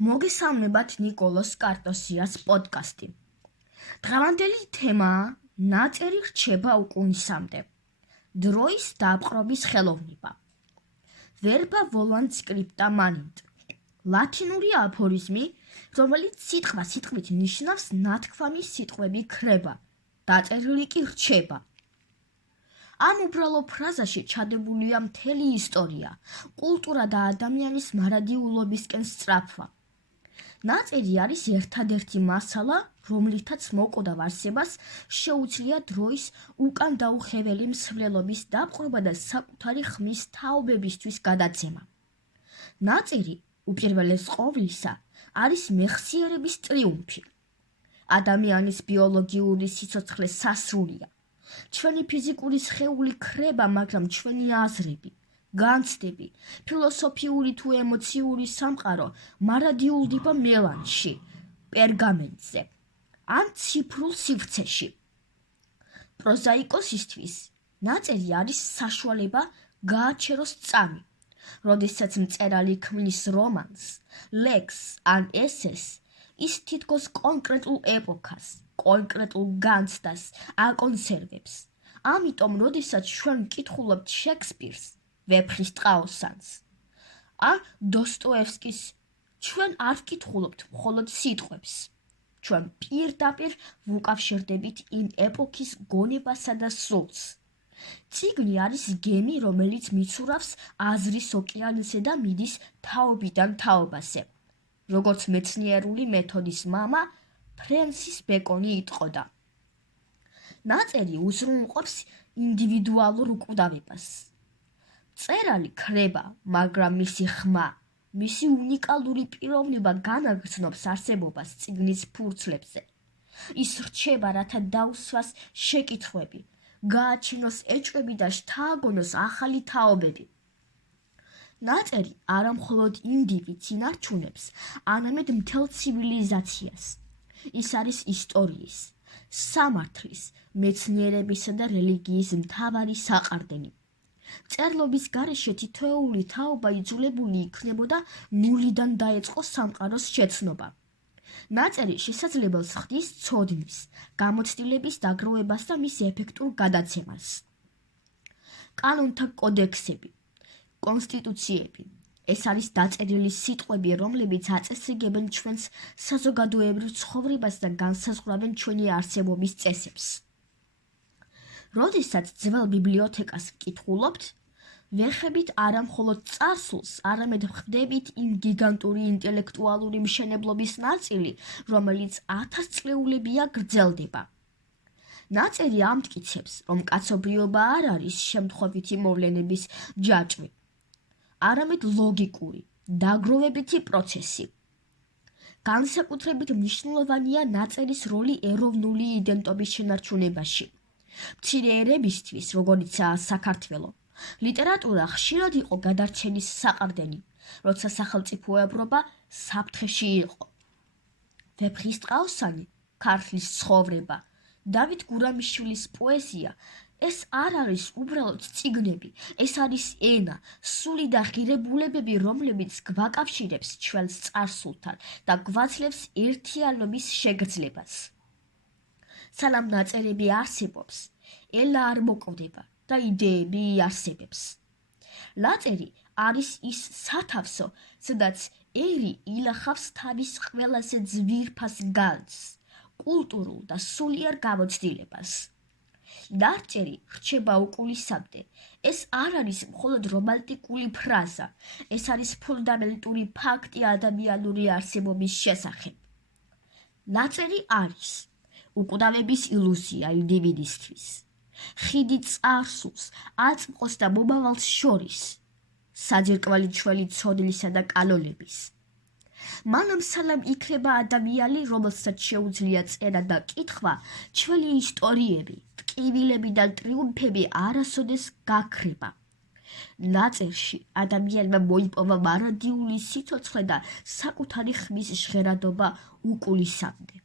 მოგესალმებათ ნიკოლოს კარტოსიას პოდკასტი. დღევანდელი თემაა ნაწერი რჩება უკუნისამდე. დროის დაპყრობის ხელოვნება. verba volant scripta manent. ლათინური აფორიზმი, რომელიც სიტყვით ნიშნავს ნათქვამი სიტყვები ქრება, დაწერილი კი რჩება. ამ უბრალო ფრაზაში ჩადებულია მთელი ისტორია, კულტურა და ადამიანის მარადიულობისკენ სწრაფვა. ნაწერი არის ერთადერთი მასალა, რომლითაც მოკოდავ არსებას შეუძლია დროის უკან დაუხეველი მსვლელობის დაპყრობა და საკუთარი ხმის თაობებისთვის გადაცემა. ნაწერი, უპირველეს ყოვლისა, არის მეხსიერების ტრიუმფი. ადამიანის ბიოლოგიური სიცოცხლე სასრულია. ჩვენი ფიზიკური სხეული ქრება, მაგრამ ჩვენი აზრები, განცდები, ფილოსოფიური თუ ემოციური სამყარო მარადიულდება მელანში, პერგამენტზე, ან ციფრულ სივრცეში. პროზაიკოსისთვის ნაწერი არის საშუალება გააჩეროს წამი, როდესაც მწერალი ქმნის რომანს, ლექსს ან ესეს, ის თითქოს კონკრეტულ ეპოქას, კონკრეტულ განცდას აკონსერვებს. ამიტომ, როდესაც ჩვენ ვკითხულობთ შექსპირს, ვეფხის ტყაოსანს, ან დოსტოევსკის, ჩვენ არ ვკითხულობთ მხოლოდ სიტყვებს. ჩვენ პირდაპირ ვუკავშირდებით იმ ეპოქის გონებასა და სულს. წიგნი არის გემი, რომელიც მიცურავს აზრის ოკეანეზე და მიდის თაობიდან თაობაზე. როგორც მეცნიერული მეთოდის მამა ფრენსის ბეკონი იტყოდა. ნაწერი უზრუნველყოფს ინდივიდუალურ უკვდავებას. მწერალი ქრება, მაგრამ მისი ხმა, მისი უნიკალური პიროვნება განაგრძნობს არსებობას წიგნის ფურცლებზე. ის რჩება, რათა დაუსვას შეკითხვები, გააჩინოს ეჭვები და შთააგონოს ახალი თაობები. ნაწერი არა მხოლოდ ინდივიდს ინარჩუნებს, არამედ მთელ ცივილიზაციას. ის არის ისტორიის, სამართლის, მეცნიერებისა და რელიგიის მთავარი საყრდენი. მწერლობის გარეშე თითოეული თაობა იძულებული იქნებოდა ნულიდან დაეწყო სამყაროს შეცნობა. ნაწერი შესაძლებელს ხდის ცოდნის, გამოცდილების დაგროვებას და მის ეფექტურ გადაცემას. კანონთა კოდექსები, კონსტიტუციები. ეს არის დაწერილი სიტყვები, რომლებიც აწესრიგებენ ჩვენს საზოგადოებრივ ცხოვრებას და განსაზღვრავენ ჩვენი არსებობის წესებს. როდესაც ძველ ბიბლიოთეკას ვკითხულობთ, ვეხებით არა მხოლოდ წარსულს, არამედ ვხვდებით იმ გიგანტური ინტელექტუალური მშენებლობის ნაწილი, რომელიც ათასწლეულებია გრძელდება. ნაწერი ამტკიცებს, რომ კაცობრიობა არ არის შემთხვევითი მოვლენების ჯაჭვი, არამედ ლოგიკური, დაგროვებითი პროცესი. განსაკუთრებით მნიშვნელოვანია ნაწერის როლი ეროვნული იდენტობის შენარჩუნებაში. მცირე ერებისთვის, როგორიცაა საქართველო, ლიტერატურა ხშირად იყო გადარჩენის საყრდენი, როცა სახელმწიფოებრობა საფრთხეში იყო. ვეფხის ტყაოსანი, ქართლის ცხოვრება, დავით გურამიშვილის პოეზია, ეს არ არის უბრალოდ წიგნები, ეს არის ენა, სული და ღირებულებები, რომლებიც გვაკავშირებს ჩვენს წარსულთან და გვაძლევს ერთიანობის შეგრძნებას. სანამ ნაწერები არსებობს, ელა არ მოკვდება და იდეები იარსებებს. ნაწერი არის ის სათავსო, სადაც ერი ილახავს თავის ყველაზე ძვირფას განცდს, კულტურულ და სულიერ გამოცდილებას. ნაწერი რჩება უკულისამდე. ეს არ არის მხოლოდ რომანტიკული ფრაზა, ეს არის ფუნდამენტური ფაქტი ადამიანური არსებობის შესახებ. ნაწერი არის უკვდავების ილუზია ინდივიდისთვის, ხიდი წარსულს, აწმყოს და მომავალს შორის, საძირკველი ჩვენი ცოდნისა და კანონების. მანამ სანამ იქნება ადამიანი, რომელსაც შეუძლია წერა და კითხვა, ჩვენი ისტორიები, ტკივილები და ტრიუმფები არასოდეს გაქრება. ნაწერში ადამიანმა მოიპოვა მარადიული სიცოცხლე და საკუთარი ხმის ჟღერადობა უკულისამდე.